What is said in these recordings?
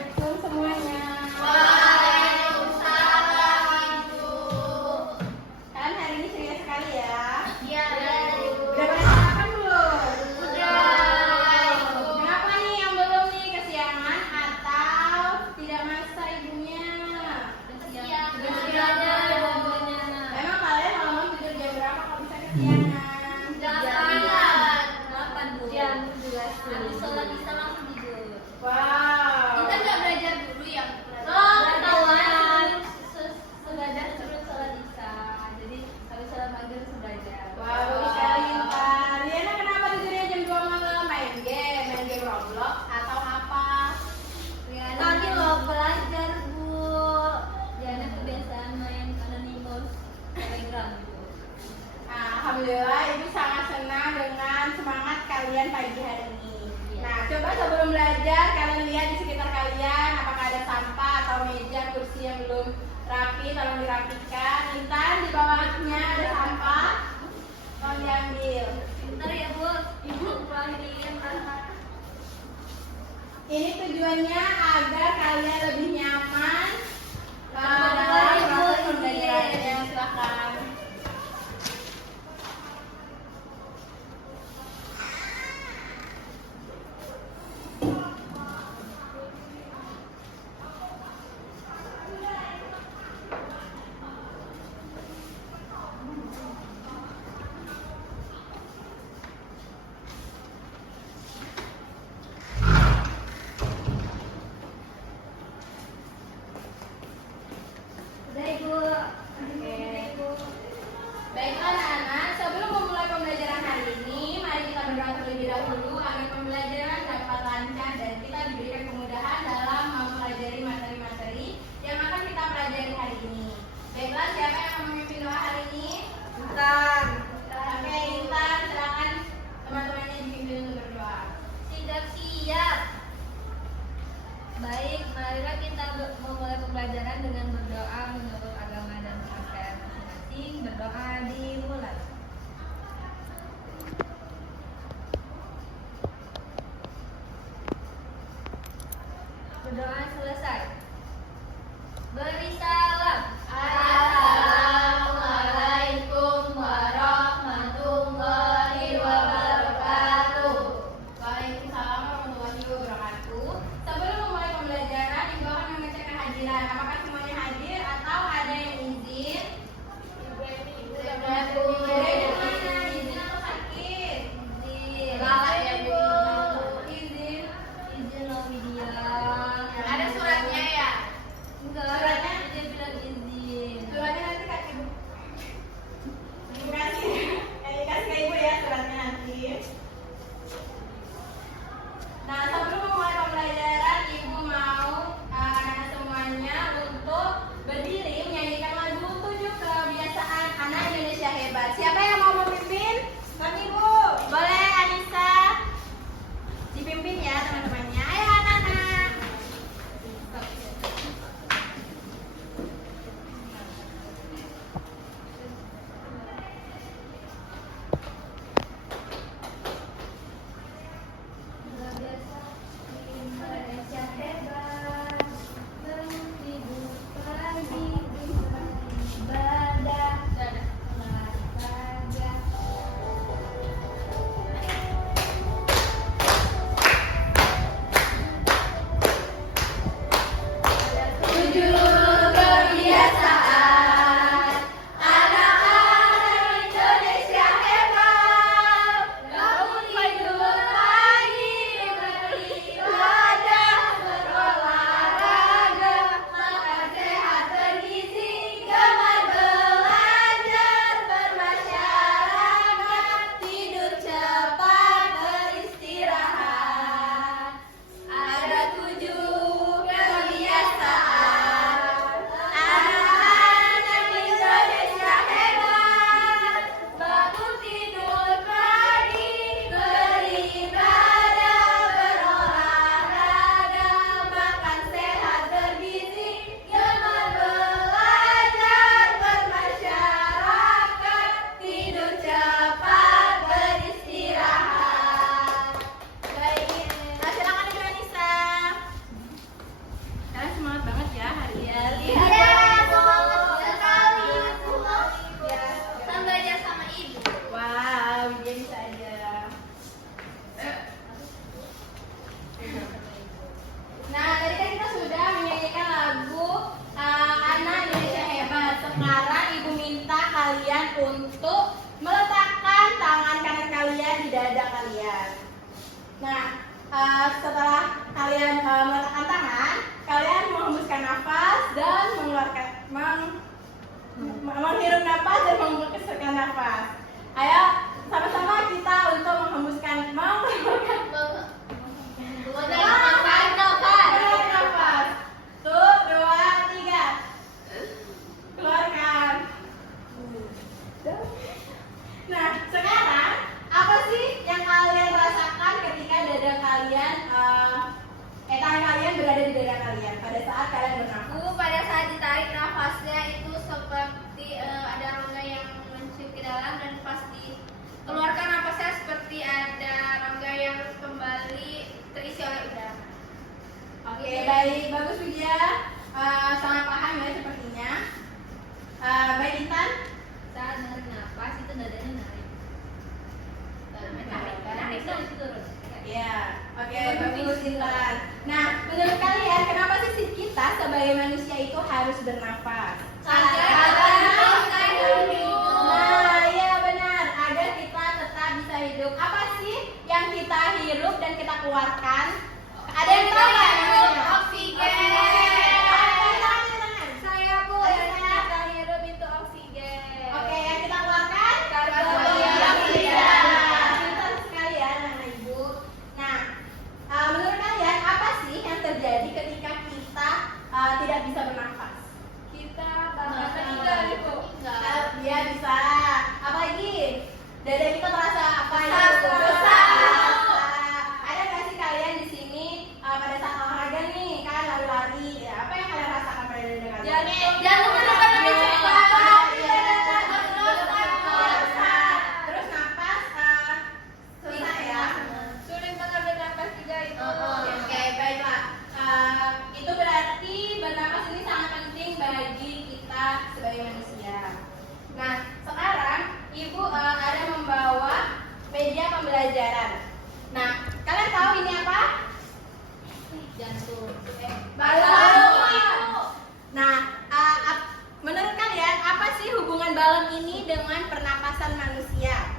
Assalamualaikum semuanya. Waalaikumsalam, Ibu. Kan hari ini ceria sekali ya. Iya, Ibu. Udah pada sarapan belum? Udah, Ibu. Kenapa nih yang belum nih, kesiangan atau tidak maksa ibunya? Kesiangan. Emang kalian malam tidur jam berapa kalau bisa kesiangan? Delapan, Bu. Jam 12. Habis sholat bisa langsung tidur. Wow. Kita nggak belajar dulu ya? Belajar terus sholat isya. Jadi habis sholat maghrib belajar. Wah, bagus sekali Intan. Liana kenapa tidurnya jam 2 malam? Main game Roblox atau apa? Tadi lo belajar, Bu. Diana kebiasaan main anonymous Telegram, Bu. Nah, alhamdulillah ibu sangat senang dengan semangat kalian pagi hari ini. Nah, coba sebelum belajar kalian lihat di sekitar kalian apakah ada sampah atau meja, kursi yang belum rapi, tolong dirapikan. Intan, di bawahnya ada sampah, tolong diambil. Bentar ya, Bu. Ibu pelajarin Ini tujuannya agar kalian lebih nyaman dalam Ibu, proses izin. pembelajarannya. Silakan. Udah, Ibu. Baiklah anak-anak, sebelum memulai pembelajaran hari ini, mari kita berdoa terlebih dahulu agar pembelajaran dapat lancar dan kita diberikan kemudahan dalam mempelajari materi-materi yang akan kita pelajari hari ini. Baiklah, siapa yang akan memimpin doa hari ini? Bentar. Oke, Intan, silakan teman-temannya dipimpin untuk berdoa. Siap. Baik, marilah kita memulai pembelajaran dengan berdoa menurut agama dan kepercayaan masing-masing. Berdoa dimulai. Berdoa selesai. Beri salam. Assalamualaikum warahmatullahi Nah, setelah kalian meletakkan tangan, kalian menghembuskan nafas dan menghirup nafas dan mengeluarkan nafas. Ayo sama-sama kita untuk menghembuskan, mengeluarkan nafas. Tuh, 2, 3. Keluarkan. Nah, sekarang apa sih yang kalian rasakan ketika dada kalian, tangan kalian berada di dada kalian pada saat kalian bernafas? Pada saat ditarik nafasnya itu seperti ada rongga yang menciut ke dalam, dan pas dikeluarkan nafasnya seperti ada rongga yang kembali terisi oleh udara. Oke, baik, bagus Widya. Sangat paham ya sepertinya. Baik Intan. Saat narik nafas itu dadanya narik. Narik Terus turun. Ya, oke, bagus Intan. Nah, menurut kalian kenapa sih kita sebagai manusia itu harus bernafas? Nah, iya benar, agar kita tetap bisa hidup. Apa sih yang kita hirup dan kita keluarkan? Ada yang tahu nggak namanya? Oksigen. Saya Bu, yang kita hirup itu oksigen. Oke, yang kita keluarkan Karbon dioksida. dioksida. Pintar sekalian anak ibu. Nah, menurut kalian apa sih yang terjadi ketika kita tidak bisa bernafas? Kita bakal meninggal Bu. Dia bisa. Apalagi dada kita terasa apa ya? Besar. Ada nggak sih kalian di sini pada saat olahraga nih kan lari-lari? Ya, apa yang kalian rasakan pada dada kalian? Jantung berdebar lebih cepat. Terus napas susah ya. Sulit mengambil nafas juga itu. Oke, baiklah. Itu berarti bernapas ini sangat penting bagi kita sebagai manusia. Nah, sekarang Ibu ada membawa media pembelajaran. Nah, kalian tahu ini apa? Jantung. Balon. Nah, menurut kalian apa sih hubungan balon ini dengan pernapasan manusia?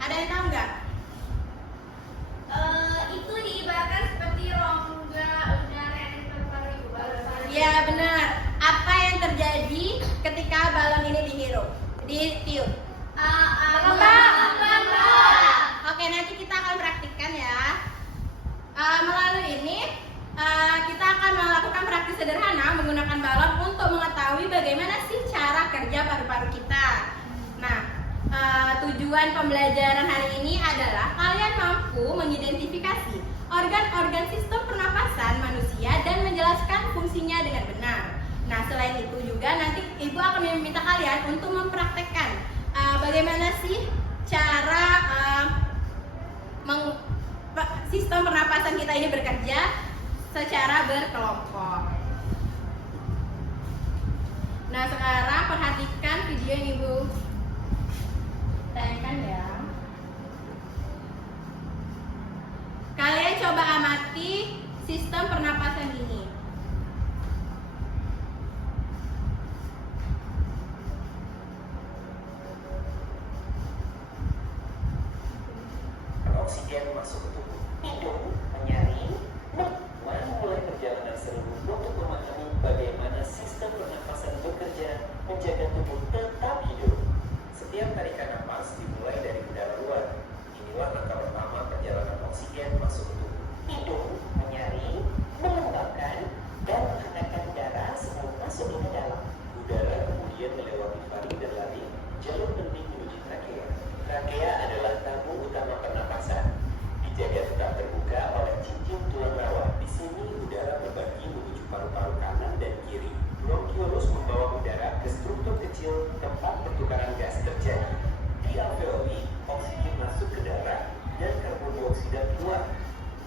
Ada yang tahu nggak? Itu diibaratkan seperti rongga udara yang di paru-paru Ibu. Iya benar. Apa yang terjadi ketika balon ini ditiup? Mengembang. Oke, nanti kita akan praktikkan ya. Melalui ini kita akan melakukan praktik sederhana menggunakan balon untuk mengetahui bagaimana sih cara kerja paru-paru kita. Nah, tujuan pembelajaran hari ini adalah kalian mampu mengidentifikasi organ-organ sistem pernapasan manusia dan menjelaskan fungsinya dengan benar. Nah, selain itu juga nanti Ibu akan meminta kalian untuk mempraktekkan bagaimana sih cara sistem pernapasan kita ini bekerja secara berkelompok. Nah, sekarang perhatikan video yang Ibu tayangkan ya. Kalian coba amati sistem pernapasan ini. Oksigen masuk ke tubuh, hidung menyaring, mulai perjalanan seluruh untuk memahami bagaimana sistem pernapasan bekerja menjaga tubuh tetap hidup. Setiap tarikan napas dimulai dari udara luar. Inilah langkah pertama perjalanan oksigen masuk ke tubuh. Hidung menyaring, mengembangkan, dan menghangatkan udara sebelum masuk ke dalam. Udara kemudian melewati faring dan laring, jalur penting menuju trakea. Trakea adalah tamu utama pernapasan. Dijaga tetap terbuka oleh cincin tulang rawa. Di sini udara berbagi menuju paru-paru kanan dan kiri. Bronkiolus membawa udara ke struktur kecil tempat pertukaran gas terjadi. Di alveoli, oksigen masuk ke darah dan karbon dioksida keluar.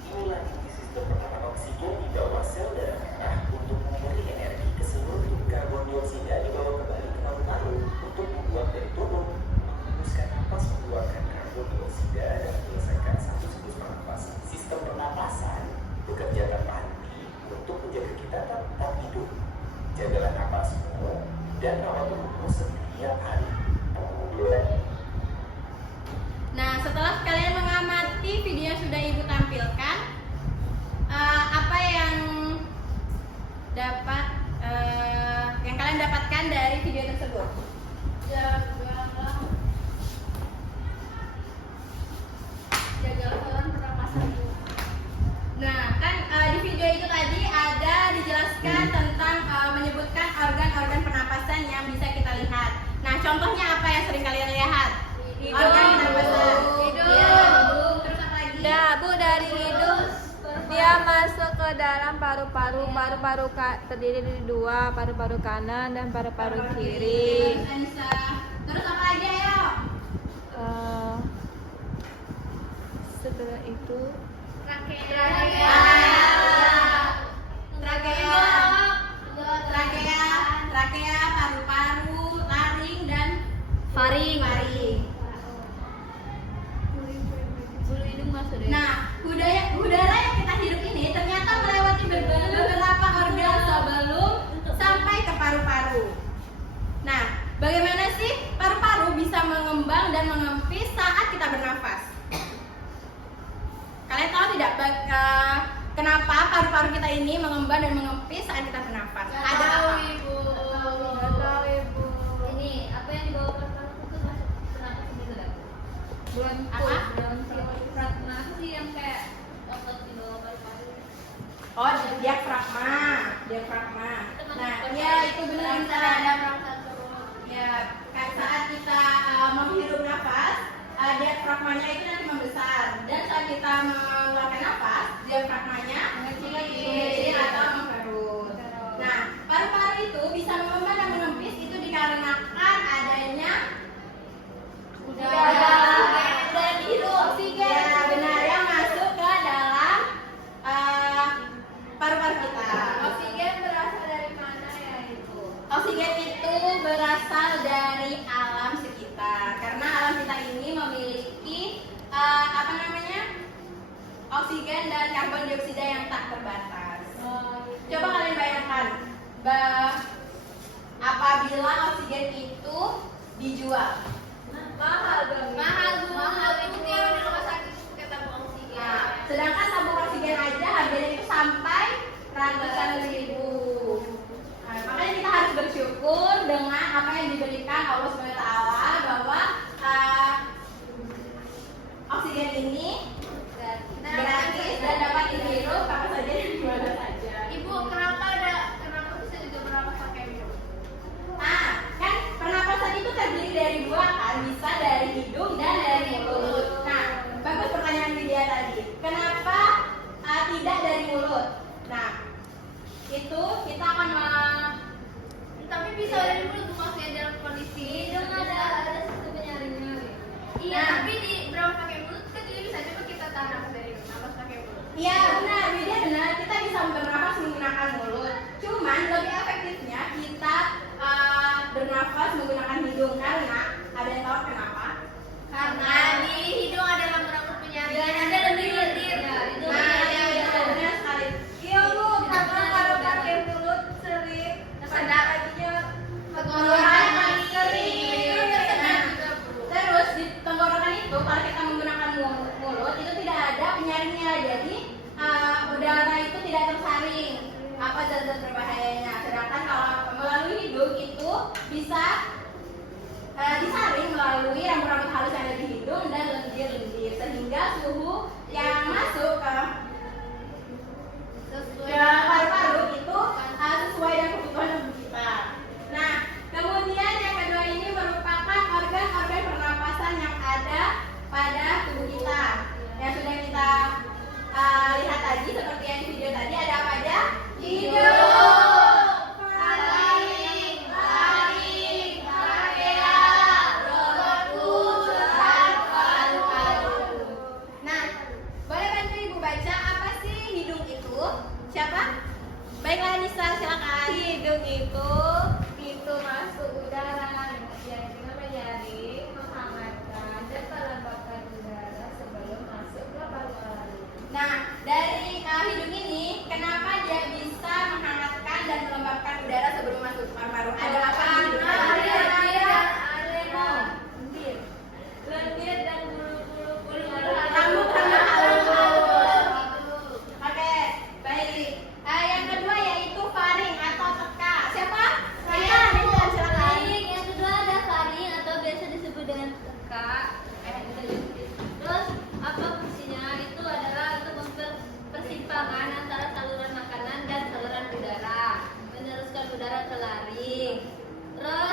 Inilah inti sistem pernapasan. Oksigen dibawa sel darah merah untuk memberi energi ke seluruh tubuh. Karbon dioksida dibawa kembali ke paru-paru untuk dibuang dari tubuh. Menghembuskan napas mengeluarkan karbon dioksida dan menyelesaikan satu siklus pernapasan. Sistem pernapasan bekerja tanpa henti untuk menjaga kita tetap hidup. Jagalah napasmu dan rawat tubuhmu setiap hari. Nah, setelah kalian mengamati video yang sudah Ibu tampilkan contohnya apa yang sering kalian lihat? Hidung. Organ pernapasan. Hidung. Iya, hidung. Terus apa lagi? Bu, dari hidung dia masuk ke dalam paru-paru. Paru-paru terdiri dari dua, paru-paru kanan dan paru-paru kiri. Terus Anissa. Terus apa lagi ayo? Setelah itu Trakea. Trakea, paru-paru, laring dan faring. Bulu hidung masuk deh. Nah, udara yang kita hirup ini ternyata melewati beberapa organ sebelum sampai ke paru-paru. Nah, bagaimana sih paru-paru bisa mengembang dan mengempis saat kita bernafas? Kalian tahu tidak kenapa paru-paru kita ini mengembang dan mengempis saat kita bernafas? Ada apa? Ibu. Nggak tahu, Ibu. Ini apa yang dibawa paru-paru itu masuk kenapa segitu dah? Bulan Apa? Pratma sih yang kayak Otot di bawah paru-paru. Oh, diafragma. Nah, ya itu benar Ada Intan. perasaan turun. Ya, saat kita menghirup nafas, diafragmanya itu nanti membesar, dan saat kita mengeluarkan nafas, diafragmanya mengecil atau memperut. Nah, paru-paru itu bisa mengembang dan mengempis itu dikarenakan adanya udara dan hirup oksigen. Ya, benar, yang masuk ke dalam paru-paru kita. Oksigen berasal dari mana ya Ibu? Oksigen itu berasal dari alam sekitar, karena alam kita ini memiliki oksigen dan karbon dioksida yang tak terbatas. Coba kalian bayangkan, apabila oksigen itu dijual, Mahal dong. Mahal itu tiap di rumah sakit itu pakai tabung oksigen. nah, sedangkan tabung oksigen aja harganya itu sampai ratusan ribu. Nah, makanya kita harus bersyukur dengan apa yang diberikan Allah SWT, bahwa oksigen ini gratis dan dapat dihirup kapan saja dan di mana saja. Ibu, kenapa bisa juga bernafas pakai hidung? Nah, kan pernapasan itu terdiri dari dua kan, bisa dari hidung dan dari mulut. Nah, bagus pertanyaan Widya tadi. Kenapa tidak dari mulut? Nah, itu kita akan Tapi bisa dari mulut tuh masih dalam kondisi hidung ada satu penyaringnya. Iya, Nah. tapi di bernafas pakai mulut kan juga bisa. Coba kita tahan nafas dari hidung, nafas pakai mulut. Iya benar, Widya benar. Kita bisa bernafas menggunakan mulut. Cuman lebih efektifnya kita bernafas menggunakan hidung, karena ada yang tahu kenapa? Karena di hidung ada rambut-rambut penyaring dan ada lendir-lendir. itu Iya benar sekali. Iya Bu, karena kalau pakai mulut sering Tersendat. tenggorokan masih kering. Tersendat Nah, juga, Bu. terus di tenggorokan itu kalau kita menggunakan mulut itu tidak ada penyaringnya, jadi udara itu tidak tersaring apa zat-zat berbahayanya. Sedangkan kalau melalui hidung itu bisa disaring melalui rambut-rambut halus yang ada di hidung dan lendir-lendir, sehingga suhu yang masuk ke paru-paru itu sesuai dengan kebutuhan tubuh kita. Nah, kemudian yang kedua ini merupakan organ-organ pernapasan yang ada pada tubuh kita. Yang sudah kita lihat tadi, seperti yang di video tadi, ada apa aja? Hidung, faring, trakea, bronkus, dan paru-paru. Nah, boleh bantu Ibu baca apa sih hidung itu? Siapa? Baiklah Nisa, silakan. Hidung itu pintu masuk udara yang dengan menyaring, menghangatkan dan melembabkan udara sebelum masuk ke paru-paru. Nah, dari hidung ini, kenapa dia bisa menghangatkan dan melembabkan udara sebelum masuk ke paru-paru? Ada apa di hidung? Lendir dan bulu-bulu Rambut-rambut halus. Oke, baik. Yang kedua yaitu faring atau teka. Siapa? Saya. Silakan. Yang kedua ada faring atau biasa disebut dengan teka. Terus apa fungsinya? Itu adalah untuk persimpangan antara saluran makanan dan saluran udara, meneruskan udara ke laring. Terus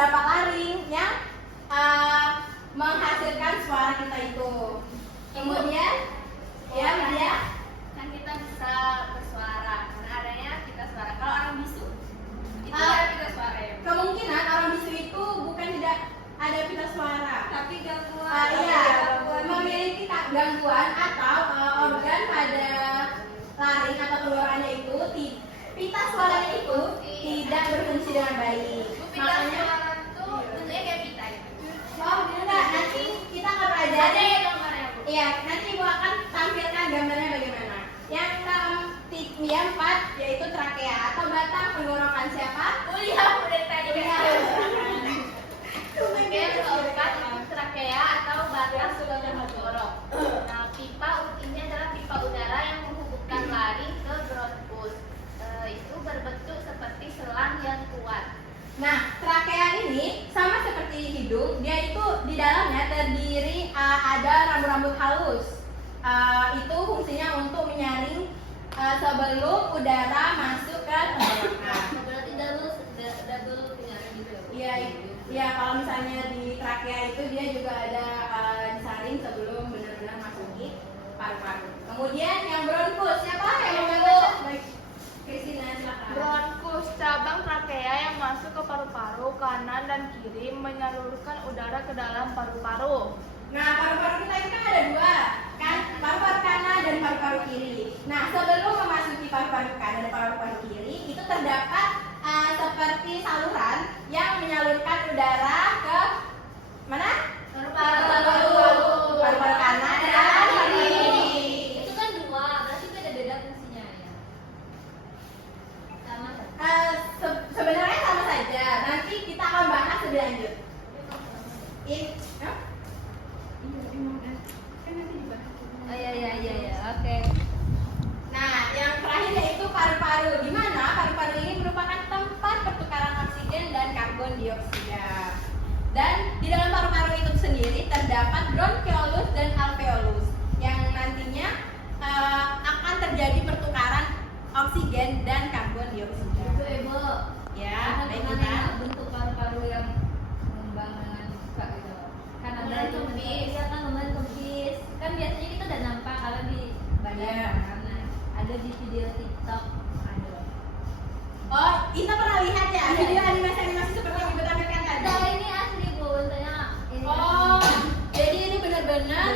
terdapat laring yang menghasilkan suara kita itu. Kemudian, ya dia Kan kita bisa bersuara karena adanya pita suara. Kalau orang bisu itu Ah. ada pita suara ya. kemungkinan orang bisu itu bukan tidak ada pita suara. Tapi gangguan. Iya, memiliki gangguan atau organ pada laring atau tenggorokannya itu pita suaranya itu tidak berfungsi dengan baik. Pita Makanya, suara tuh bentuknya kayak pita ya. oh enggak, nanti kita akan Ada pelajari. ya gambarnya Bu? Iya, nanti Ibu akan tampilkan gambarnya bagaimana. Yang yang 4 yaitu trakea atau batang tenggorokan siapa? Kuliah Bu dari tadi kan. Oke, yang keempat Iya. itu trakea atau batang tenggorok. Nah, pipa ini adalah pipa udara yang menghubungkan laring ke bronkus. Itu berbentuk seperti selang yang kuat. Nah, trakea ini sama seperti hidung, dia itu di dalamnya terdiri ada rambut-rambut halus. Itu fungsinya untuk menyaring sebelum udara masuk ke tenggorokan. Berarti double penyaring gitu ya Bu? Iya, iya kalau misalnya di trakea itu dia juga ada disaring sebelum benar-benar masuki paru-paru. Kemudian yang bronkus siapa yang mau bantu? Baik, Kristina silakan. Bronkus, cabang trakea yang masuk ke paru-paru kanan dan kiri menyalurkan udara ke dalam paru-paru. Nah, paru-paru kita itu kan ada dua, kan? Paru-paru kanan dan paru-paru kiri. Nah, sebelum memasuki paru-paru kanan dan paru-paru kiri, itu terdapat seperti saluran yang menyalurkan udara ke mana? Paru-paru kanan dan paru-paru kiri. Itu kan dua, berarti beda-beda fungsinya ya. Sama kan? Sebenarnya sama saja. Nanti kita akan bahas lebih lanjut. Oh iya, oke. Nah, yang terakhir yaitu paru-paru. Di mana paru-paru ini merupakan tempat pertukaran oksigen dan karbon dioksida. Dan di dalam paru-paru itu sendiri terdapat bronchiolus dan alveolus yang nantinya akan terjadi pertukaran oksigen dan karbon dioksida. Ibu. Ya, baik kita. Bentuk paru-paru yang mengembang dengan suka gitu. Kan ada Kembang itu kempis. iya kan kembang kempis. Kan biasanya kita udah nampak kalau di badan Iya. karena ada di video TikTok ada. Oh, Ita pernah lihat ya video animasi seperti yang Ibu tampilkan tadi? Nah, ini asli Bu, bentuknya ini. Oh, jadi ini benar-benar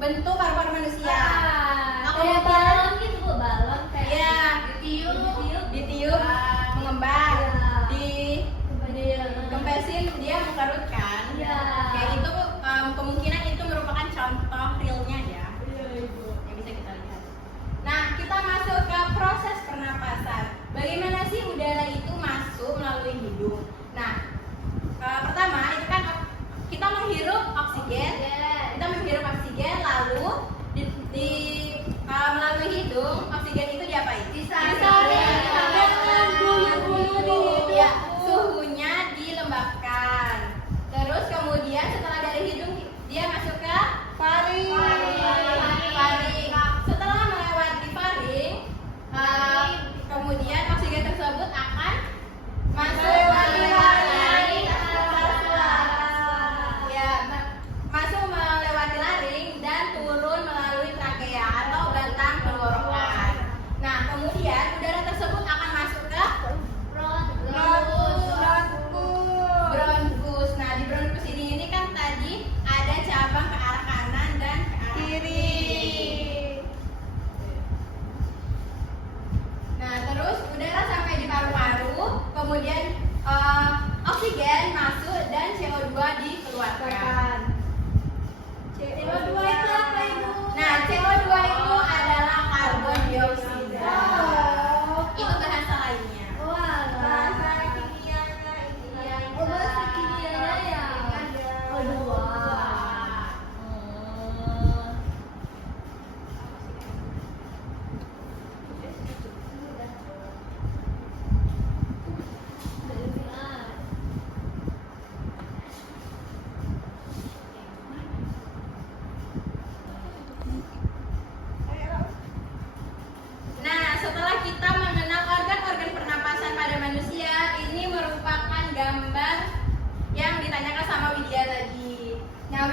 bentuk paru-paru manusia. Ah, Aku kayak mau balon gitu Bu, balon kayak Iya, ditiup, mengembang, Iya. dikempesin dia mengerutkan. Iya. Kayak itu kemungkinan itu merupakan contoh realnya ya. Yang bisa kita lihat. Nah, kita masuk ke proses pernapasan. Bagaimana sih udara itu masuk melalui hidung? Nah, pertama itu kan kita menghirup oksigen. Kita menghirup oksigen lalu melalui hidung oksigen itu diapain? Disaring dengan suhu ya, suhunya dilembabkan. Terus kemudian setelah dari hidung dia masuk ke faring. Setelah melewati faring, kemudian oksigen tersebut akan masuk melewati laring. Ya, masuk melewati laring dan turun melalui trakea.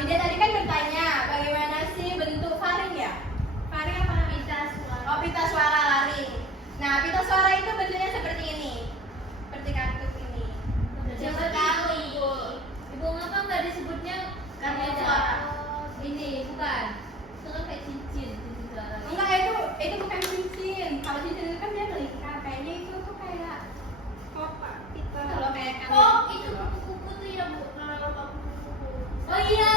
Dia tadi kan bertanya bagaimana sih bentuk faring ya? Faring apa? Pita suara. Oh, pita suara laring. Nah, pita suara itu bentuknya seperti ini. Seperti kartu ini. Coba tahu ibu. Ibu ngapa nggak disebutnya kartu suara? Ini bukan. Itu kan kayak cincin suara. Enggak, itu bukan cincin. Kalau cincin itu kan dia melingkar. Kayaknya itu tuh kayak kotak pita. Kalau kayak kan. Oh, itu kuku-kuku tuh ya bu. Kalau kuku-kuku. Oh iya.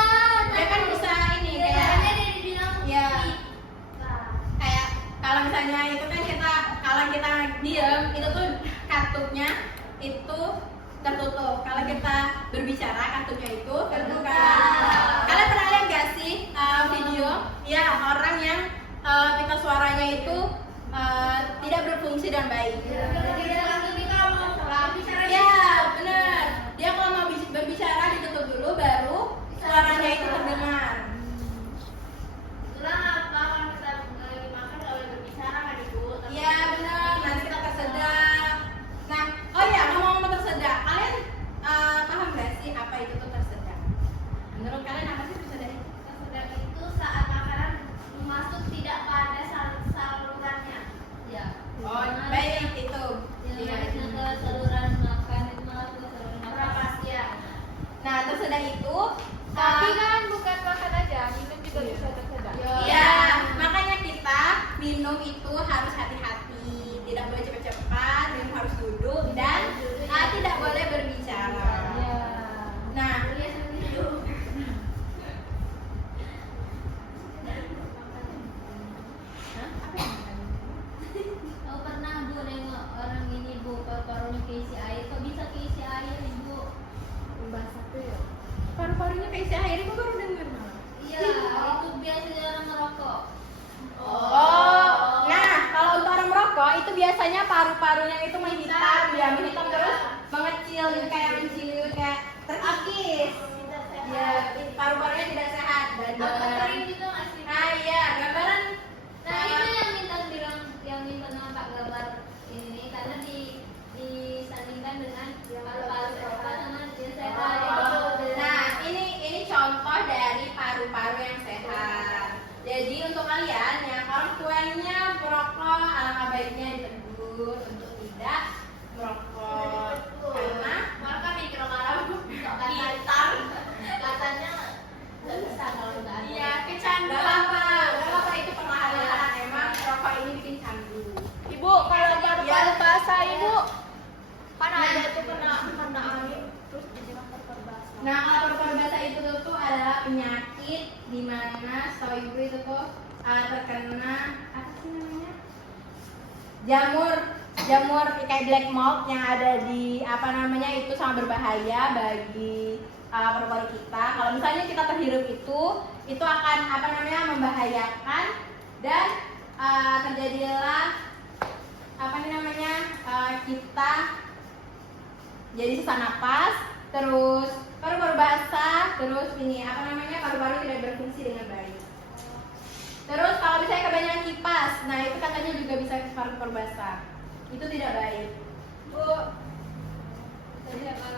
Dia kan bisa ini kayak Biasanya dia dibilang ya. pita. kayak kalau misalnya itu kan kalau kita diem itu tuh kartunya itu tertutup. Kalau kita berbicara kartunya itu terbuka. Kalian pernah lihat gak sih video ya orang yang pita suaranya itu tidak berfungsi dengan baik? Jadi dalam tubuh kalau mau bicara Ya benar. Dia kalau mau berbicara ditutup dulu baru suaranya itu terdengar. itulah apa kalau kita lagi makan nggak boleh berbicara kan ibu. Tapi- Iya benar, nanti kita tersedak. Nah, oh ya ngomong-ngomong tersedak, kalian paham nggak sih apa itu tuh tersedak? Menurut kalian apa sih tersedak itu? Tersedak itu saat makanan masuk tidak pada salurannya. Ya. Oh baik itu. Yang Iya. harusnya ke saluran makan itu malah ke saluran Nafas ya. Nah tersedak itu, Tapi kan bukan makan aja, minum juga bisa tersedak. iya makanya kita minum itu harus hati-hati, tidak boleh cepat-cepat, minum harus duduk dan tidak boleh berbicara. Ya. Nah Lihat sendiri. Aku pernah bu nengok orang ini bu paru-parunya keisi air. Kok bisa keisi air ibu? Bahasa tuh ya. paru-parunya keisi air, itu baru dengar malah. Iya, itu biasanya orang merokok. Oh, nah kalau untuk orang merokok itu biasanya paru-parunya itu menghitam, ya menghitam terus mengecil kayak mencil kayak terkikis. Ya, paru-parunya tidak sehat dan Atau kering gitu nggak sih? Nah iya, gambaran. Nah itu yang minta bilang, yang minta nampak gambar ini karena disandingkan dengan paru-paru merokok sama dia sehat. Nah ini contoh dari paru-paru yang sehat. Jadi untuk kalian yang orang tuanya merokok, alangkah baiknya ditegur untuk tidak merokok karena Mereka mikro marah gitar katanya nggak bisa kalau nggak ada. iya kecanda apa itu perlahan-lahan emang rokok ini bikin candu. Ibu, kalau paru-paru basah ibu, kan ada tuh kena angin terus jadi paru-paru basah. Nah kalau paru-paru basah itu tuh adalah penyakit di mana setahu ibu itu tuh terkena apa sih namanya jamur kayak black mold yang ada di apa namanya itu sangat berbahaya bagi paru-paru kita. Kalau misalnya kita terhirup itu akan apa namanya membahayakan dan terjadilah apa namanya kita jadi sesak napas, terus paru-paru basah, terus ini apa namanya paru-paru tidak berfungsi dengan baik. Terus kalau misalnya kebanyakan kipas, nah itu katanya juga bisa paru-paru basah. Itu tidak baik. Bu, Tadi apa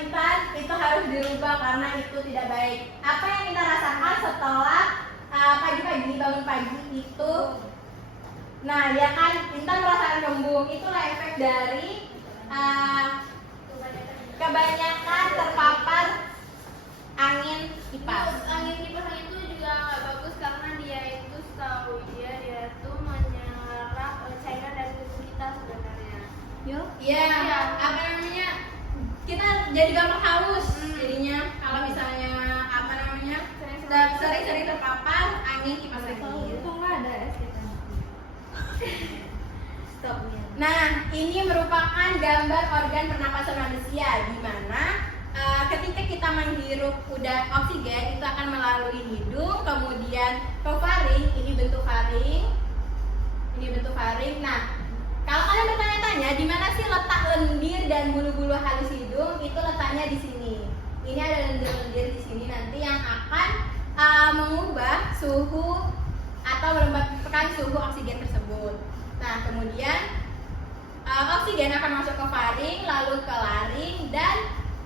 Intan, itu harus dirubah karena itu tidak baik. Apa yang kita rasakan setelah pagi-pagi bangun pagi itu, nah ya kan Intan merasakan kembung, itulah efek dari kebanyakan terpapar angin kipas. Angin kipas itu juga nggak bagus karena dia itu setahu dia tuh menyerap cairan dari tubuh kita sebenarnya. Iya, apa namanya? Kita jadi gampang haus jadinya kalau misalnya apa namanya? Sering-sering terpapar angin kipas angin. Itu nggak ada es kita. Stopnya. Nah, ini merupakan gambar organ pernapasan manusia di mana ketika kita menghirup udara oksigen itu akan melalui hidung, kemudian ke faring, ini bentuk faring. Nah, kalau kalian bertanya-tanya di mana sih letak lendir dan bulu-bulu halus hidung, itu letaknya di sini. Ini ada lendir-lendir di sini nanti yang akan mengubah suhu atau melembabkan suhu oksigen tersebut. Nah, kemudian oksigen akan masuk ke faring, lalu ke laring dan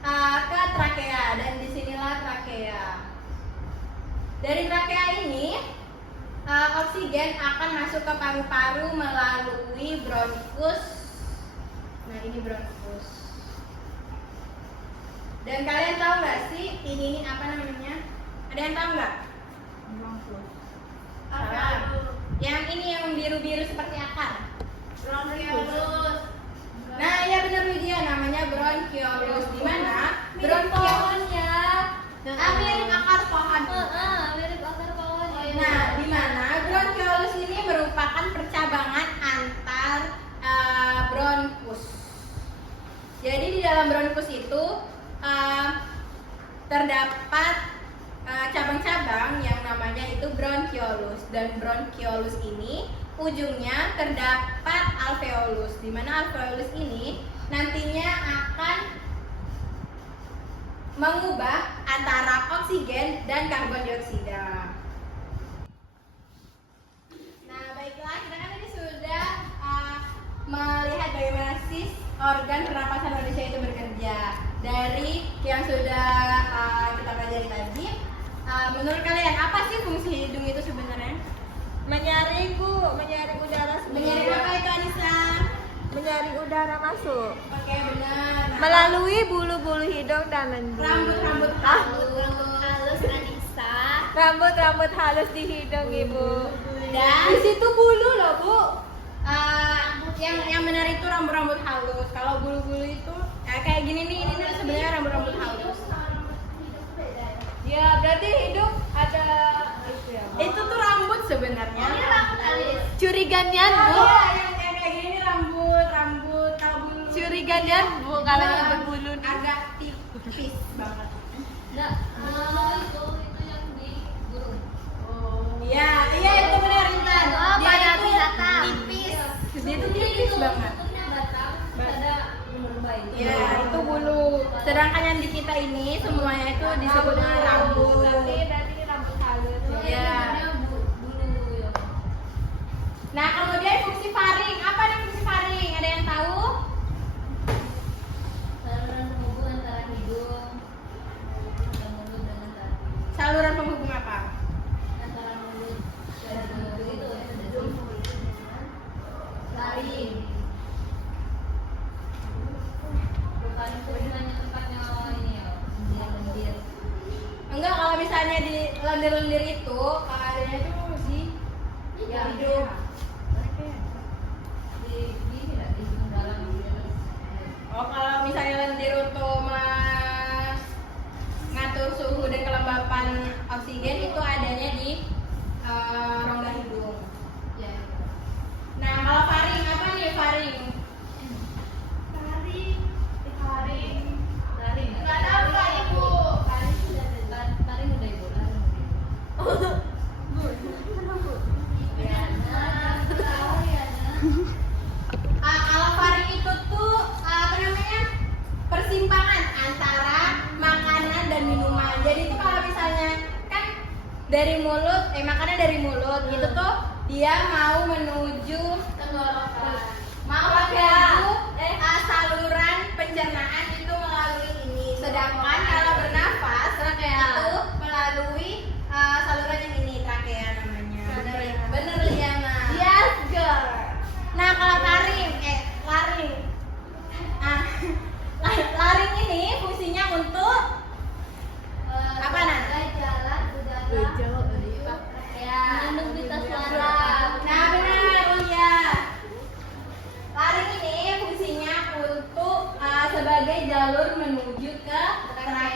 ke trakea, dan disinilah trakea. Dari trakea ini oksigen akan masuk ke paru-paru melalui bronkus. Nah, ini bronkus. Dan kalian tahu nggak sih ini apa namanya? Ada yang tahu nggak? Bronkus. Salah. Yang ini yang biru-biru seperti akar. Bronkiolus. Nah, ya benar Widya, namanya bronkiolus. Di mana bronkiolus mirip akar pohon. Mirip akar pohon. Nah, di mana bronkiolus ini merupakan percabangan antar bronkus. Jadi di dalam bronkus itu terdapat cabang-cabang yang namanya itu bronkiolus, dan bronkiolus ini ujungnya terdapat alveolus, di mana alveolus ini nantinya akan mengubah antara oksigen dan karbon dioksida. Nah, baiklah, kita kan tadi sudah melihat bagaimana sih organ pernapasan manusia itu bekerja. Dari yang sudah kita pelajari tadi, menurut kalian apa sih fungsi hidung itu sebenarnya? Menyaring Bu, menyaring udara Menyaring apa itu, Anissa? Menyaring udara masuk Oke, benar. Nah, melalui bulu-bulu hidung dan lendir. rambut-rambut Halus Anissa. Rambut-rambut halus di hidung Ibu. dan di situ bulu loh, Bu. Yang benar itu rambut-rambut halus. Kalau bulu-bulu itu kayak gini nih, ini sebenarnya rambut-rambut halus. Ya, berarti hidung ada itu ya. Itu tuh rambut sebenarnya. Ini rambut alis. Curiganian Oh, Bu. iya, yang kayak gini nih rambut. Kalau bulu. Curiganian Bu kalau yang Nah, berbulu nih. agak tipis banget. Nah, itu yang di burung. Iya, iya itu benar Intan. Oh, Dia pada itu binatang. tipis. Dia tuh tipis banget. Bentuknya batang, ada lumba-lumba itu. Iya, itu bulu. Sedangkan yang di kita ini semuanya itu disebut dengan rambut. Berarti rambut halus. Iya. Bulu ya. Nah, kemudian fungsi faring. Apa nih fungsi faring? Ada yang tahu? Saluran penghubung antara hidung dan mulut dengan tadi. Saluran penghubung apa? Antara mulut dan hidung itu laring. Bukan hanya tempatnya ini ya, lendir-lendir. Enggak, kalau misalnya di lendir-lendir itu adanya tuh di hidung. Di ini lah, di hidung dalam gitu. Oh, kalau misalnya lendir untuk mengatur suhu dan kelembapan oksigen itu adanya di rongga hidung. Ya. Nah, kalau faring apa nih faring? Laring. Nggak tahu Kak Ibu. Laring sudah laring udah Ibu, laring. Ya, nah, tahu ya, nah. Kalau faring itu tuh apa namanya? Persimpangan antara makanan dan minuman. Jadi itu kalau misalnya kan dari mulut, makanan dari mulut itu tuh dia mau menuju Tenggorokan. mau menuju saluran pencernaan itu melalui ini. Sedangkan kalau bernafas itu melalui saluran yang ini, trakea namanya. Bener Liana. Yes girl. Nah, kalau laring laring ini fungsinya untuk apa, Nan? Jalan udara. Ya, mengandung pita suara. Nah, benar, Ulia. Laring ini fungsinya untuk sebagai jalur menuju ke trakea.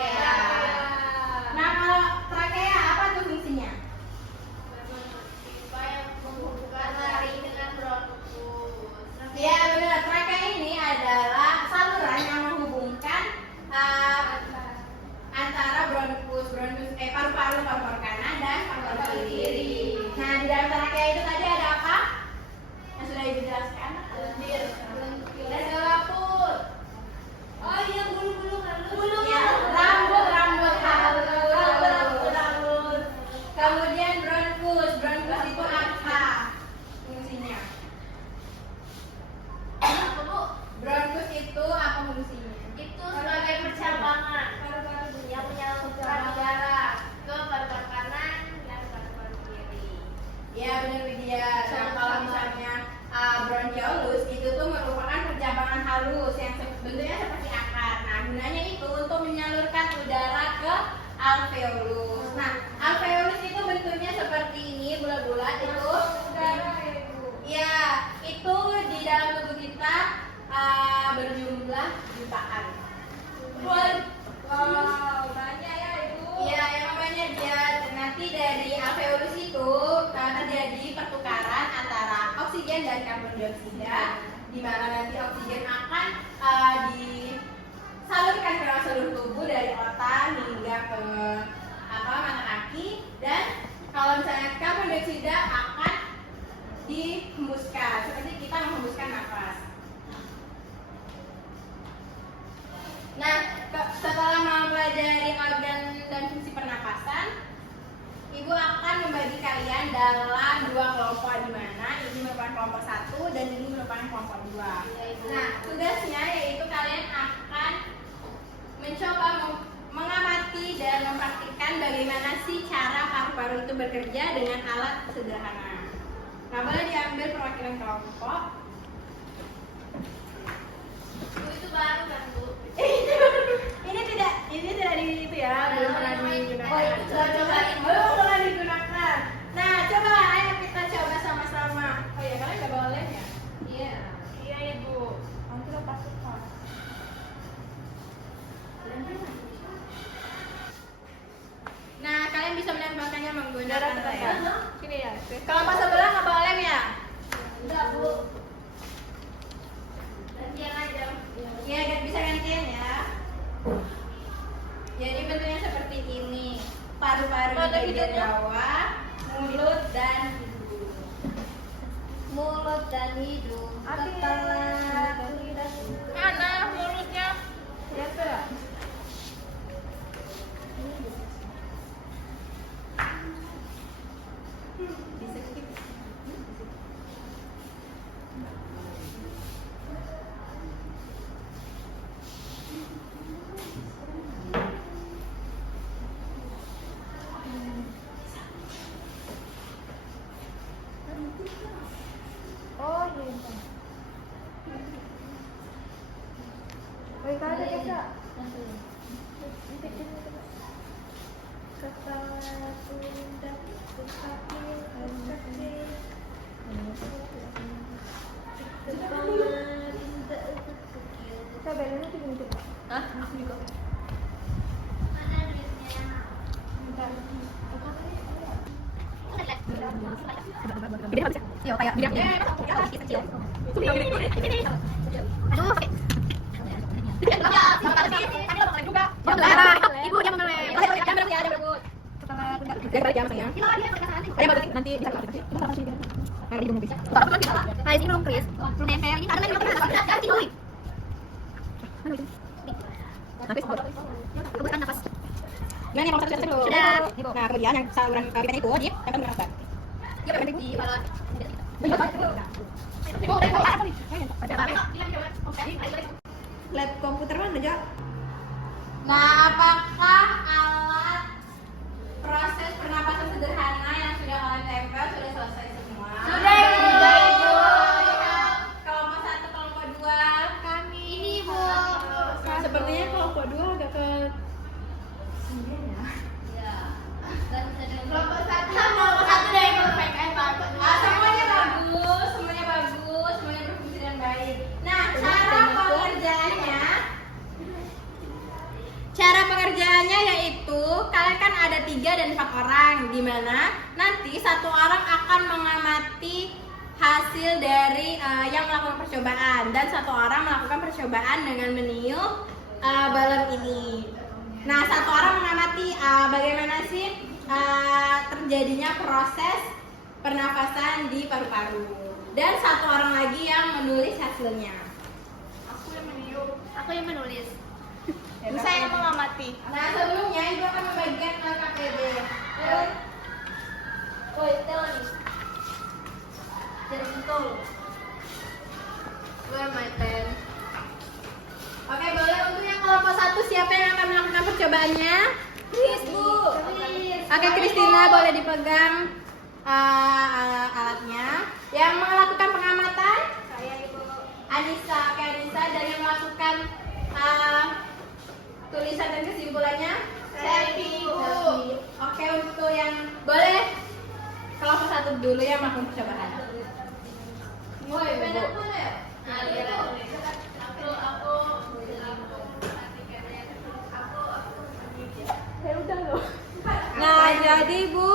dari karbon dioksida, di mana nanti oksigen akan disalurkan ke dalam seluruh tubuh dari otak hingga ke mata kaki, dan kalau misalnya karbon dioksida akan dihembuskan seperti kita menghembuskan nafas. Nah, setelah mempelajari organ dan fungsi pernapasan, Ibu akan membagi kalian dalam dua kelompok, di mana ini merupakan kelompok 1 dan ini merupakan kelompok 2. Nah, tugasnya yaitu kalian akan mencoba mengamati dan mempraktikkan bagaimana sih cara paru-paru itu bekerja dengan alat sederhana. Nah, boleh diambil perwakilan kelompok. Itu baru kan, Bu? ini tidak di itu ya, belum pernah digunakan. Oh, coba-cobain. Belum pernah digunakan. Nah, coba ayo kita coba sama-sama. Oh ya, kalian nggak bawa lem ya? Iya. Iya Ibu. Nanti lepas suka. Nah, kalian bisa menembakkannya menggunakan lem. Sini ya. Kelompok sebelah nggak bawa lem ya? Enggak, Bu. Gantian aja. Iya, bisa gantian ya. Jadi bentuknya seperti ini. Paru-paru di bagian bawah, mulut dan hidung. Mulut dan hidung. Kepala, lidah. Mana mulutnya? Ya tuh. Bisa skip. Oh iya. Baik ada ya kak. Kepala pundak kaki kaki. Kak belanya tuh gini tuh. Hah? Juga. Mana duitnya? Gede habis ya? Iya, kayak gede. Kecil. Aduh, sakit. Ibu jangan meleleh. Jangan berhenti ya, jangan berebut. Dari balik ya masanya. Ada bagus nanti bisa kasih. Nah, di bumbu bisa. Nah, ini belum kris. Belum nempel. Ini ada lagi belum kris. Jangan tidur. Nafas. Hembuskan nafas. Gimana nih, kalau satu dulu? Nah, kemudian yang saluran pipinya itu dia akan mengangkat. Dia berhenti di balat. Lab komputer mana aja? Nah, apakah alat proses pernapasan sederhana yang sudah kalian tempel sudah selesai semua? Sudah, Ibu. Kelompok 1, kelompok 2 kami. Ini, Bu. Sepertinya kelompok 2 agak ke Ya. Dan kelompok 1 dari perfect semuanya bagus, semuanya berfungsi dengan baik. Nah, cara pengerjaannya yaitu kalian kan ada 3 dan 4 orang, di mana nanti satu orang akan mengamati hasil dari yang melakukan percobaan, dan satu orang melakukan percobaan dengan meniup balon ini. Nah, satu orang mengamati bagaimana sih terjadinya proses pernafasan di paru-paru, dan satu orang lagi yang menulis hasilnya. Aku yang meniup. Aku yang menulis. Saya yang mengamati. Nah, sebelumnya Ibu akan membagikan KPD. Woi, telan nih. Jadi betul. Where my pen? Oke, boleh untuk yang kelompok 1 siapa yang akan melakukan percobaannya? Chris, Bu. Oke, Christina boleh dipegang alatnya. Yang melakukan pengamatan? Saya, Ibu. Anissa, oke Anissa, dan yang melakukan tulisan dan kesimpulannya? Selfie, Bu. Oke, untuk yang boleh kelompok 1 dulu yang melakukan percobaan. Woi, benar mana ya? Nah, lihat aku. Ya udah loh. Nah, Jadi Bu,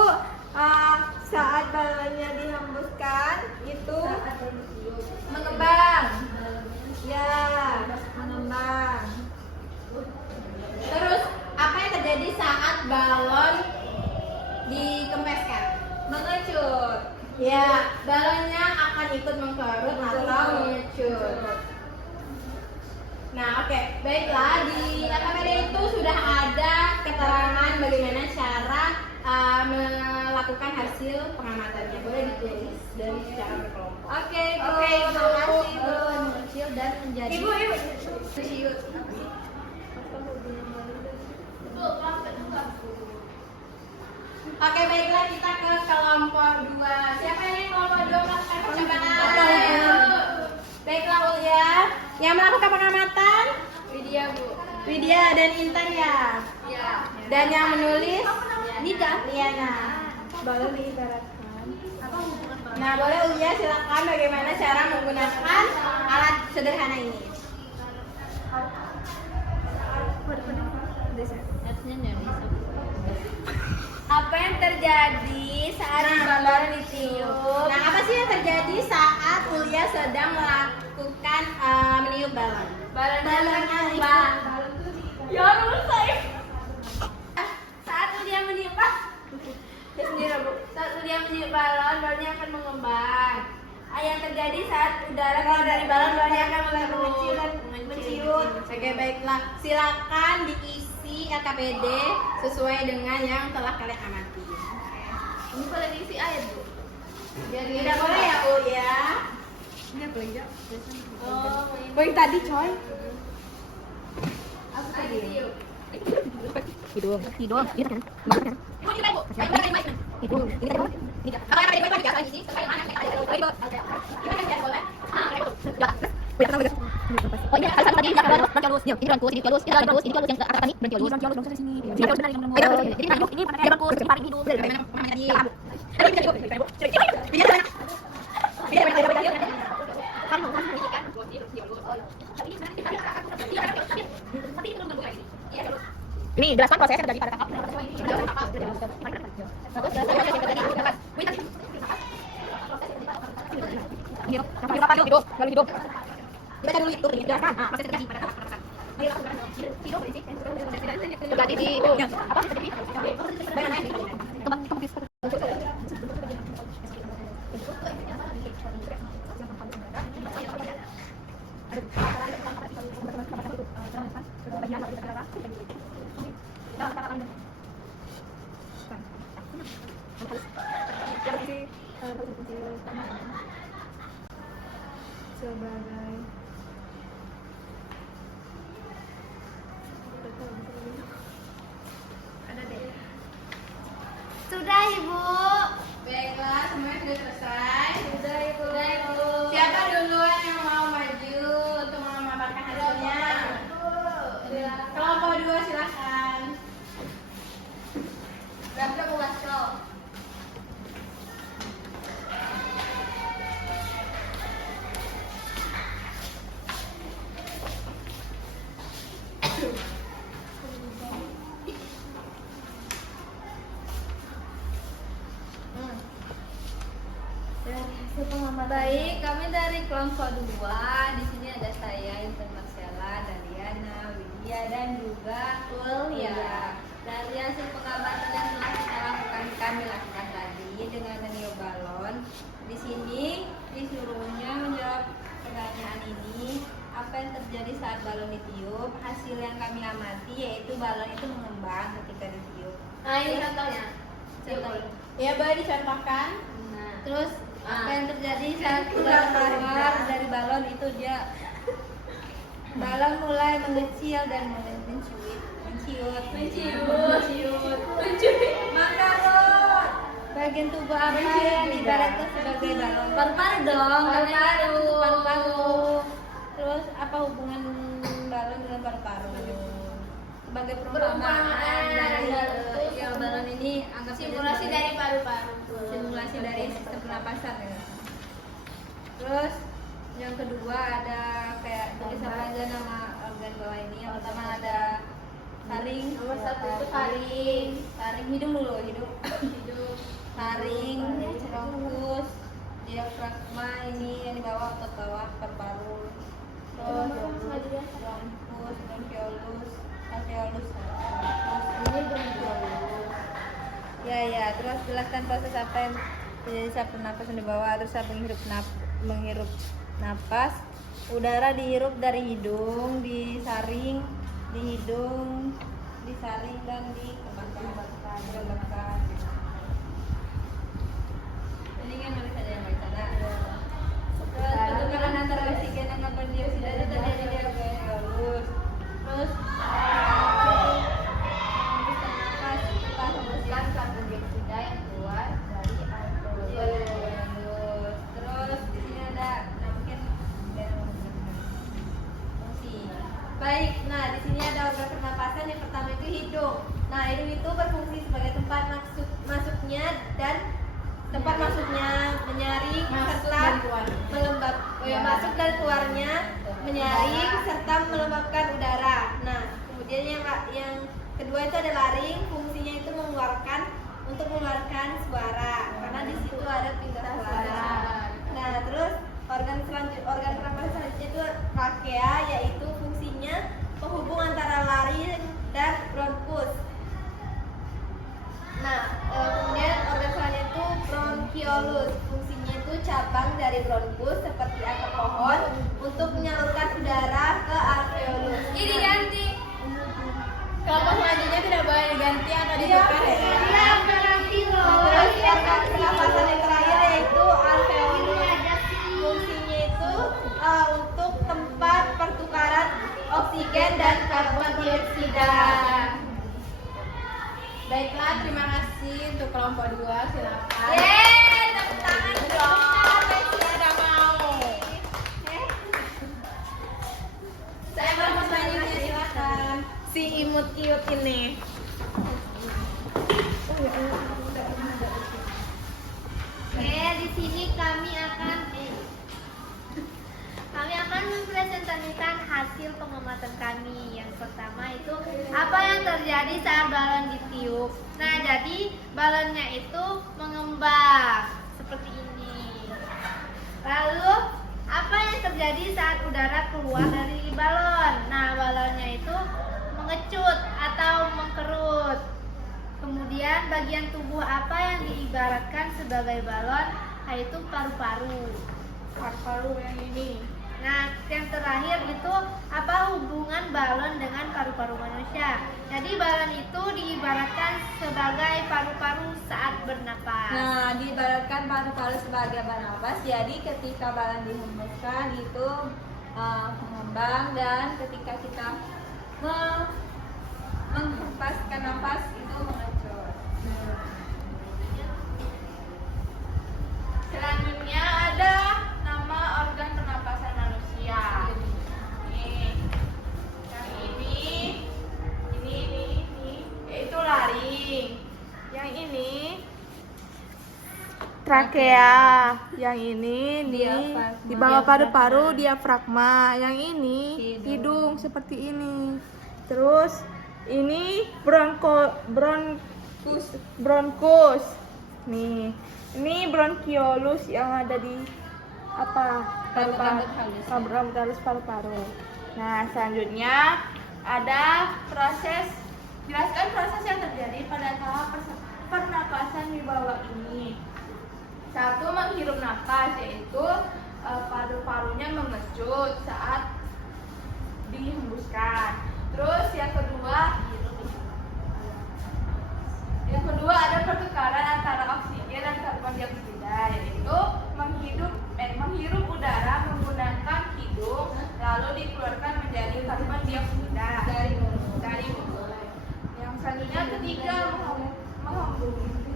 saat balonnya dihembuskan itu balonnya akan ikut mengkerut atau mengecut. Nah, oke. Baiklah, di AKPD itu sudah ada keterangan bagaimana cara melakukan hasil pengamatannya. Boleh ditulis dari secara berkelompok. Oke, Bu. Oke, Terima kasih, Bu. Balon mengecil dan menjadi Ibu. ciut. Oke, baiklah kita ke kelompok 2. Siapa yang kelompok 2 melakukan percobaan? Baiklah, Ulia. Yang melakukan pengamatan? Widya, Bu. Widya dan Intan ya. Ya. Dan yang menulis? Nida. Liana. Boleh diibaratkan. Apa hubungan balon? Nah, boleh Ulia silakan bagaimana cara menggunakan alat sederhana ini. Apa yang terjadi saat balon ditiup? Nah, apa sih yang terjadi saat Ulia sedang melakukan meniup balon? Balonnya ikut. Ya rusak. Saat dia meniup, saat dia meniup balon, balonnya akan mengembang. Yang terjadi saat udara keluar dari balon, balonnya akan mulai mengecil dan menciut. Oke, baiklah. Silakan diisi LKPD sesuai dengan yang telah kalian amati. Ini boleh diisi air, Bu. Tidak boleh ya, Bu ya. Oh, yang tadi, coy. aku tadi tiup. Ini jelaskan prosesnya terjadi pada tahap hidup. Kita dulu itu jelaskan proses terjadi pada tahap terjadi di apa terjadi? Sebagai Sudah, Ibu. Baiklah, semuanya sudah selesai. Sudah, Ibu. Siapa duluan yang mau maju untuk memaparkan hasilnya? Kelompok 2 silakan. Berapa bulan kau? Baik, kami dari kelompok 2. Di sini ada saya, Intan Marcella, Daliana, Widya, dan juga Ulia. Dari hasil pengamatan yang telah kita lakukan, kami lakukan tadi dengan meniup balon. Di sini disuruhnya menjawab pertanyaan ini. Apa yang terjadi saat balon ditiup? Hasil yang kami amati yaitu balon itu mengembang ketika ditiup. Nah, ini contohnya. Ya, boleh dicontohkan. Nah, terus apa yang terjadi saat udara keluar dari balon itu dia balon mulai mengecil dan menciut. Makarot. Bagian tubuh apa yang ibaratnya sebagai balon? Paru-paru dong. Paru-paru. Terus apa hubungan balon dengan paru-paru? Sebagai perumpamaan dari balon ini anggap Simulasi dari paru-paru. simulasi dari sistem pernapasan ya. Terus yang kedua ada kayak tulisan aja nama organ bawah ini. Yang pertama ada taring. Nomor 1 itu Taring hidung dulu, hidung. Taring, bronkus, diafragma ini yang di bawah otot bawah paru-paru. Terus bronkus, bronchiolus, alveolus. Ini bronchiolus. Ya, terus jelaskan proses apa yang Jadi saat pernapasan di bawah, terus saat menghirup napas, udara dihirup dari hidung, disaring di hidung, disaring dan dilembabkan. Ini kan nulis aja yang baca. Pertukaran antara oksigen dan karbon dioksida itu terjadi di alveolus. Terus hembuskan karbon dioksida yang keluar dari alveolus. Terus di sini ada, nah mungkin fungsi. Baik, nah di sini ada organ pernapasan. Yang pertama itu hidung. Nah hidung itu berfungsi sebagai tempat masuknya dan tempat masuknya menyaring serta melembab, masuk dan keluarnya menyaring serta melembabkan udara. Nah kemudian yang kedua itu ada laring, fungsinya itu untuk mengeluarkan suara karena di situ ada pinggir suara. Nah terus organ pernapasan selanjutnya itu trakea, yaitu fungsinya penghubung antara laring dan bronkus. Nah, kemudian organ selanjutnya itu bronkiolus. Fungsinya itu cabang dari bronkus seperti akar pohon untuk menyalurkan udara ke alveolus. Ini ganti. Kelompok selanjutnya tidak boleh diganti atau ditukar ya. Terus organ pernapasan yang terakhir yaitu alveolus. Fungsinya itu untuk tempat pertukaran oksigen dan karbon dioksida. Baiklah, terima kasih untuk kelompok 2. Silakan. Yeay, tepuk tangan dong. Tidak mau. Saya kelompok selanjutnya, silakan. Si imut-iut ini. Oke, di sini kami akan mempresentasikan hasil pengamatan kami. Yang pertama itu apa yang terjadi saat balon ditiup. Nah, jadi balonnya itu mengembang seperti ini. Lalu apa yang terjadi saat udara keluar dari balon? Nah, balonnya itu mengecut atau mengkerut. Kemudian bagian tubuh apa yang diibaratkan sebagai balon, yaitu paru-paru. Paru-paru yang ini. Nah, yang terakhir itu apa hubungan balon dengan paru-paru manusia? Jadi balon itu diibaratkan sebagai paru-paru saat bernapas. Nah, diibaratkan paru-paru sebagai bernapas. Jadi ketika balon dihembuskan itu mengembang, dan ketika kita menghempaskan nafas itu mengecut. Selanjutnya ada nama organ pernapasan manusia. Nih, yang ini, yaitu laring. Yang ini trakea. Yang ini di bawah paru-paru diafragma. Yang ini hidung seperti ini. Terus ini bronkus. Nih, ini bronkiolus yang ada di rambut halus paru-paru. Nah, selanjutnya ada jelaskan proses yang terjadi pada tahap pernapasan di bawah ini. 1. Menghirup napas, yaitu paru-parunya mengecut saat dihembuskan. Terus yang kedua ada pertukaran antara oksigen dan karbon dioksida, yaitu menghirup udara menggunakan hidung lalu dikeluarkan menjadi karbon dioksida dari mulut. Yang selanjutnya ketiga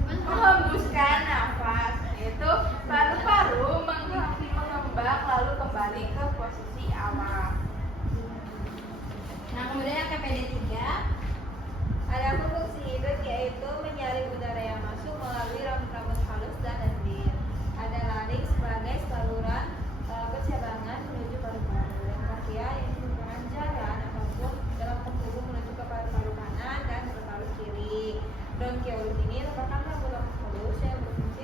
menghembuskan nafas, yaitu paru-paru mengembang lalu kembali ke posisi awal. Nah, kemudian yang KPD 3. Ada fungsi hidung, yaitu menyaring udara yang masuk melalui rambut-rambut halus dan lendir. Ada laring sebagai saluran bercabangan menuju paru-paru. Yang terakhir yang merupakan jalan apapun dalam penghubung menuju ke paru-paru kanan dan paru-paru kiri. Bronkiolus ini merupakan rambut-rambut halus yang berfungsi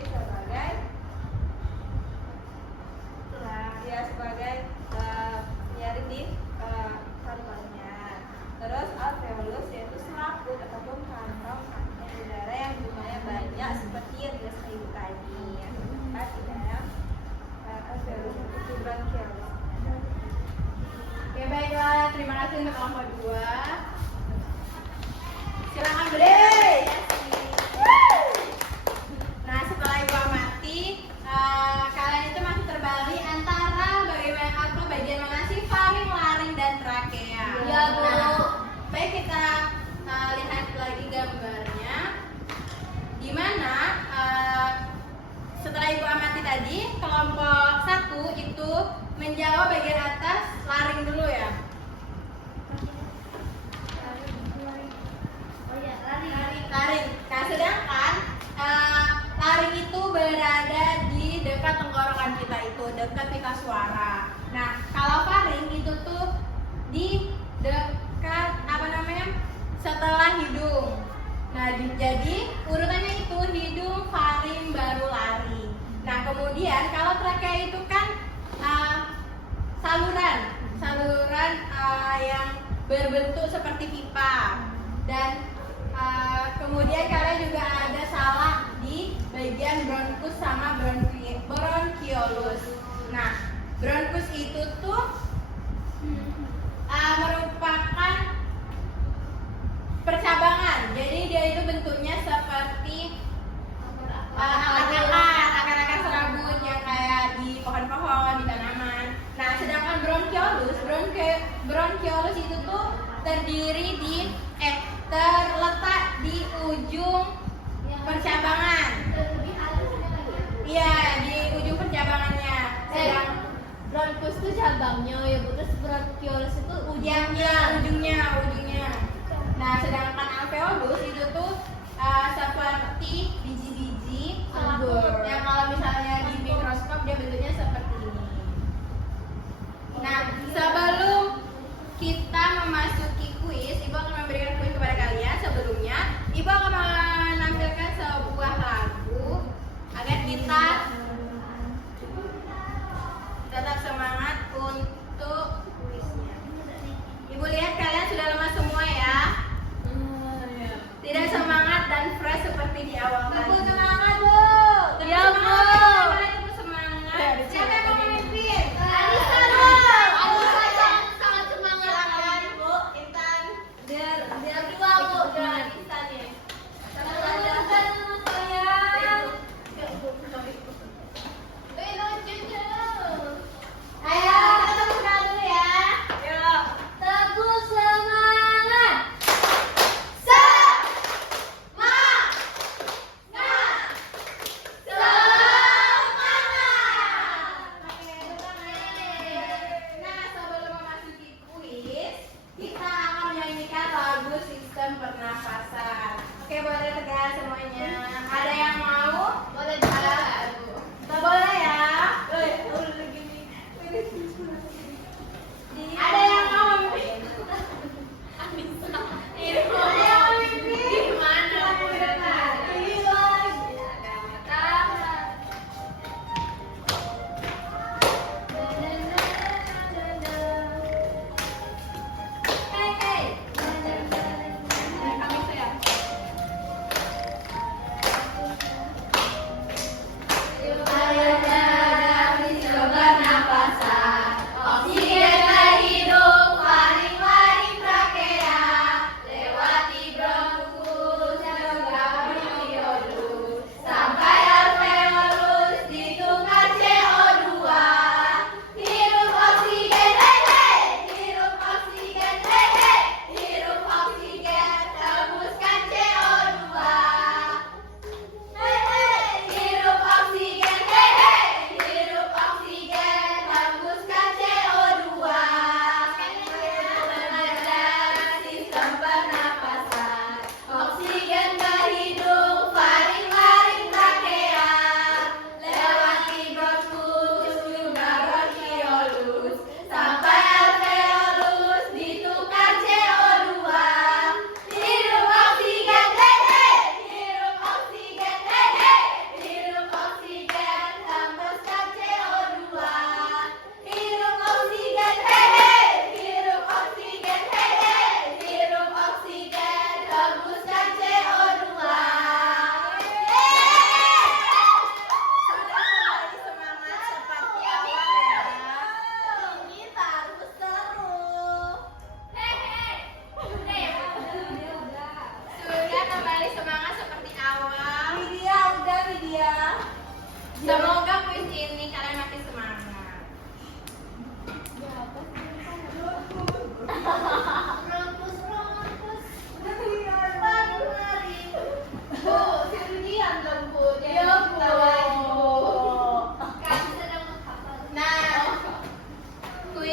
sebagai penyaring di paru-parunya. Terus alveolus yaitu selaput ataupun kantong. udara yang jumlahnya banyak seperti yang dirasakan ibu tadi. Yang keempat di dalam itu bronkiolus. Oke, baiklah, terima kasih untuk kelompok 2. Silakan berdiri. Nah, setelah ibu amati, kalian itu masih terbalik antara bagaimana atau bagian mana sih faring, laring, dan trakea. Iya, Bu. Nah, baik kita lihat lagi gambarnya, di mana setelah ibu amati tadi, kelompok 1 itu menjawab bagian atas laring dulu ya. Oh ya, lari. Laring. Nah, sedangkan laring itu berada di dekat tenggorokan kita itu, dekat pita suara. Nah, kalau faring itu tuh di dekat setelah hidung. Nah, jadi urutannya itu hidung, faring, baru laring. Nah, kemudian kalau trakea itu kan saluran yang berbentuk seperti pipa, dan kemudian kalian juga ada salah di bagian bronkus sama bronkiolus. Nah, bronkus itu tuh merupakan percabangan. Jadi dia itu bentuknya seperti akar-akar serabut yang kayak di pohon-pohon, di tanaman. Nah, sedangkan bronkiolus itu tuh terletak di ujung percabangan. Lebih halusnya lagi ya, Bu. Iya, di ujung percabangannya. Sedang Bronkus itu cabangnya ya, Bu. Terus bronkiolus itu ujungnya. Nah, sedangkan alveolus itu tuh seperti biji-biji anggur. Yang kalau misalnya di mikroskop dia bentuknya seperti ini. Nah, sebelum kita memasuki kuis, Ibu akan memberikan kuis kepada kalian. Sebelumnya, Ibu akan menampilkan sebuah lagu agar kita tetap semangat untuk kuisnya. Ibu lihat kalian sudah lemas semua ya. Tidak semangat dan fresh seperti di awal tadi. semangat, Bu. Iya, Bu. Kalian tetap semangat.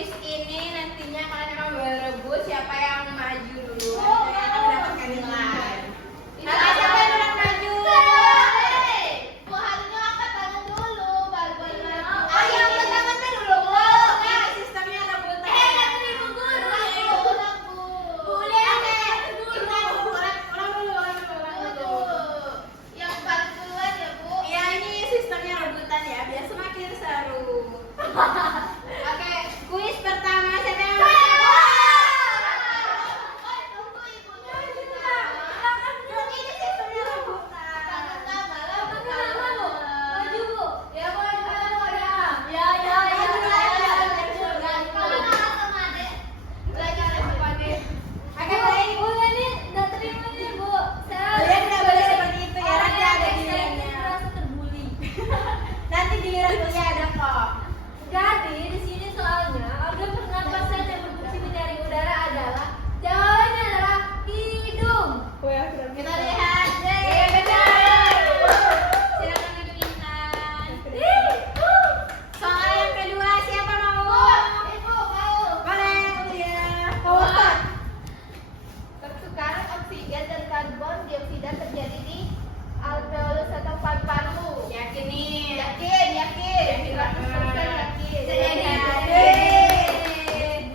kuis ini nantinya kalian akan berebut siapa yang maju duluan yang akan mendapatkan nilai. Nah, siapa yang udah maju? Bu harusnya angkat tangan dulu baru boleh maju. Ayo angkat tangannya dulu. Nah, sistemnya rebutan. Nanti ibu guru. Boleh. Ulang dulu. Yang paling duluan ya Bu. Ya ini sistemnya rebutan ya, biar semakin seru. Oke, kuis pertama siapa yang Tunggu ibunya. ini sistemnya rebutan. Maju Bu. Ya boleh Bu. Ya. Oke, boleh. Bu ini nggak terima nih Bu. Kalian tidak boleh seperti itu ya, nanti ada gilirannya. Merasa terbuli. Nanti giliran kuliah ada kok. Jadi di sini soalnya organ pernapasan yang berfungsi menyaring udara adalah jawabannya adalah hidung. Kita lihat. Yeay, benar. Silakan duduk Intan. Soal yang kedua siapa mau? Ibu mau. Boleh. Iya. Kawat. Pertukaran oksigen dan karbon dioksida terjadi di alveolus atau paru-paru. Yakin nih. Yakin. 100% yakin. Yeay.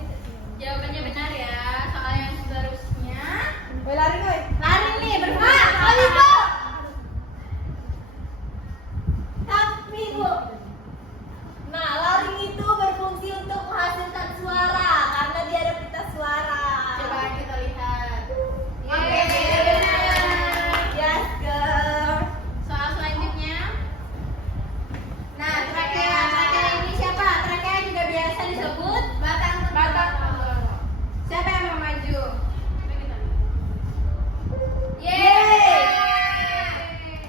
Jawabannya benar ya. Soal yang seterusnya. Lari nih berfungsi. Tapi Bu, nah laring itu berfungsi untuk menghasilkan suara karena dia ada pita suara. Coba kita lihat. Oke, benar. Yes, girl. Soal selanjutnya. Nah, trakea ini siapa? Trakea juga biasa disebut batang. Siapa yang mau maju? Yeay.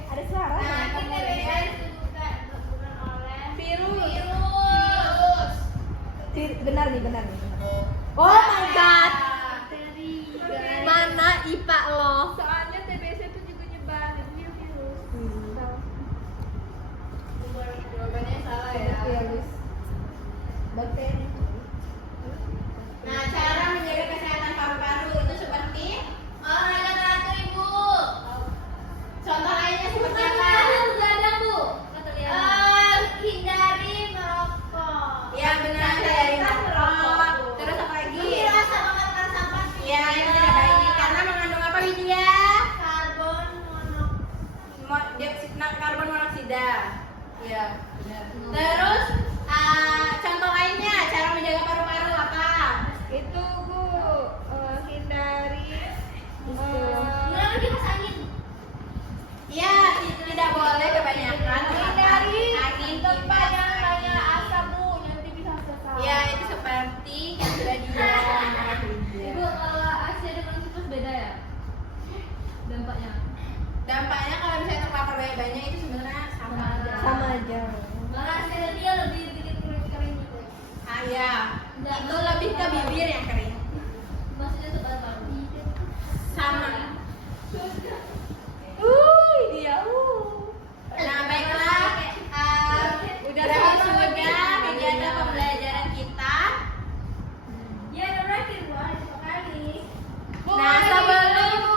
Ada suara. Nah, kita lihat juga dilakukan oleh Virus. Benar nih. Oh my god. Mana IPA lo? Soalnya TBC itu juga nyebar virus. Jawabannya salah ya. Bakteri. Nah, cara menjaga kesehatan paru-paru itu seperti olahraga teratur Ibu. contoh lainnya seperti apa? Udah ada Bu. Kata lihat. Hindari merokok. Ya benar dari merokok. Terus apa lagi? Rasa mengatakan sampah. Ya itu tidak baik karena mengandung apa Widya? Karbon monoksida. Karbon monoksida. Ya benar. Terus contoh lainnya cara menjaga paru-paru apa? Itu Bu, hindari Mulai lagi mas angin. Ya tidak boleh kebanyakan hindari angin tempat yang kipas kaya angin. asap Bu, nanti bisa sesak. Ya itu seperti yang sudah dibilang Ibu kalau AC dengan kipas beda ya? Dampaknya? dampaknya kalau misalnya terpapar banyak-banyak itu sebenarnya sama aja. Malah dia lebih bikin kering gitu. Ya itu lebih ke bibir yang kering Maksudnya tuh paru-paru. sama. Dia. Nah baiklah, berakhir sudah kegiatan pembelajaran kita. Ya berakhir Bu, ada berapa kali? Nah sebelum Soalnya Bu,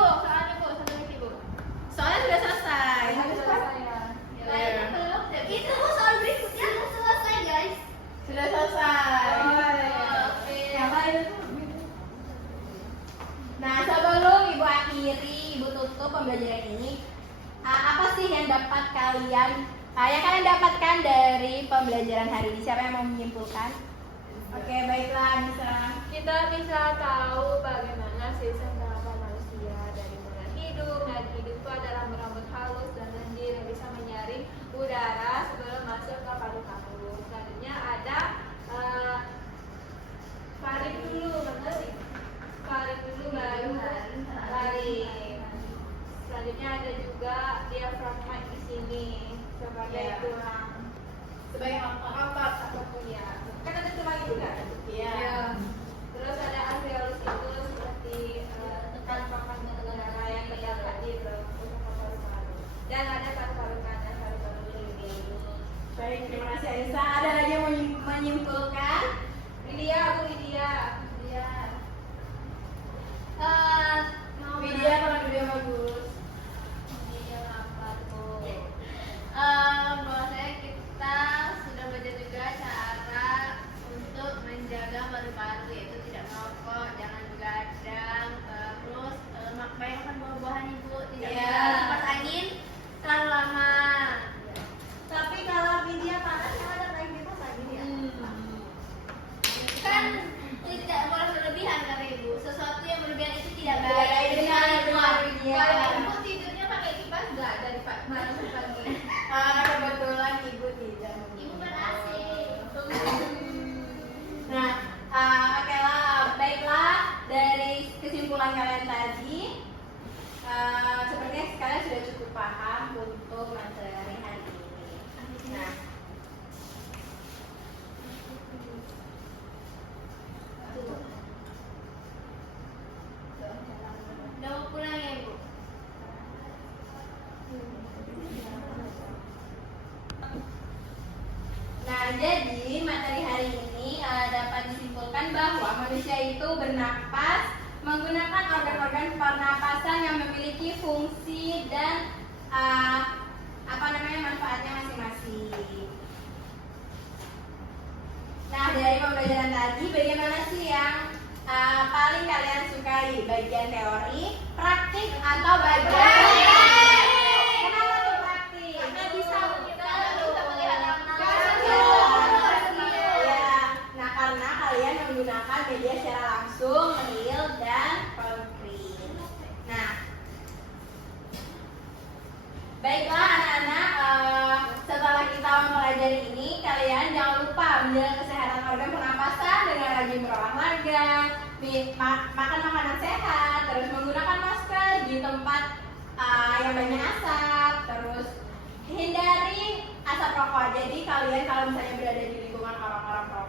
satu lagi Bu. soalnya sudah selesai. Lainnya belum. Itu Bu, soal berikutnya belum selesai guys. Sudah selesai. Nah sebelum ibu akhiri, ibu tutup pembelajaran ini, apa sih yang dapat kalian dapatkan dari pembelajaran hari ini? Siapa yang mau menyimpulkan? Oke baiklah, bisa. Kita bisa tahu bagaimana sistem pernapasan manusia dari mulai hidung. Dan hidung itu adalah rambut halus dan lendir yang bisa menyaring udara sebelum masuk ke paru-paru. Selanjutnya ada faring dulu, benar sih? Faring dulu baru laring. Selanjutnya ada juga diafragma di sini sebagai Ya. tulang. Sebagai otot Ataupun ya. kan ada tulang juga. Iya. Terus ada alveolus itu seperti tekan papan udara yang terdapat di paru-paru. Dan ada paru-paru kanan, paru-paru kiri. Baik, terima kasih bernapas menggunakan organ-organ pernapasan yang memiliki fungsi dan manfaatnya masing-masing. Nah, dari pembelajaran tadi, bagaimana sih yang paling kalian sukai? Bagian teori, praktik, atau bagian Kenapa tuh praktik? Karena bisa melihat langsung. Ya, nah karena kalian menggunakan media secara langsung, real dan konkret. Nah, baiklah anak-anak, setelah kita mempelajari ini, kalian jangan lupa menjaga kesehatan organ pernapasan dengan rajin berolahraga, makan makanan sehat, terus menggunakan masker di tempat yang banyak asap, terus hindari asap rokok. Jadi kalian kalau misalnya berada di lingkungan orang-orang perokok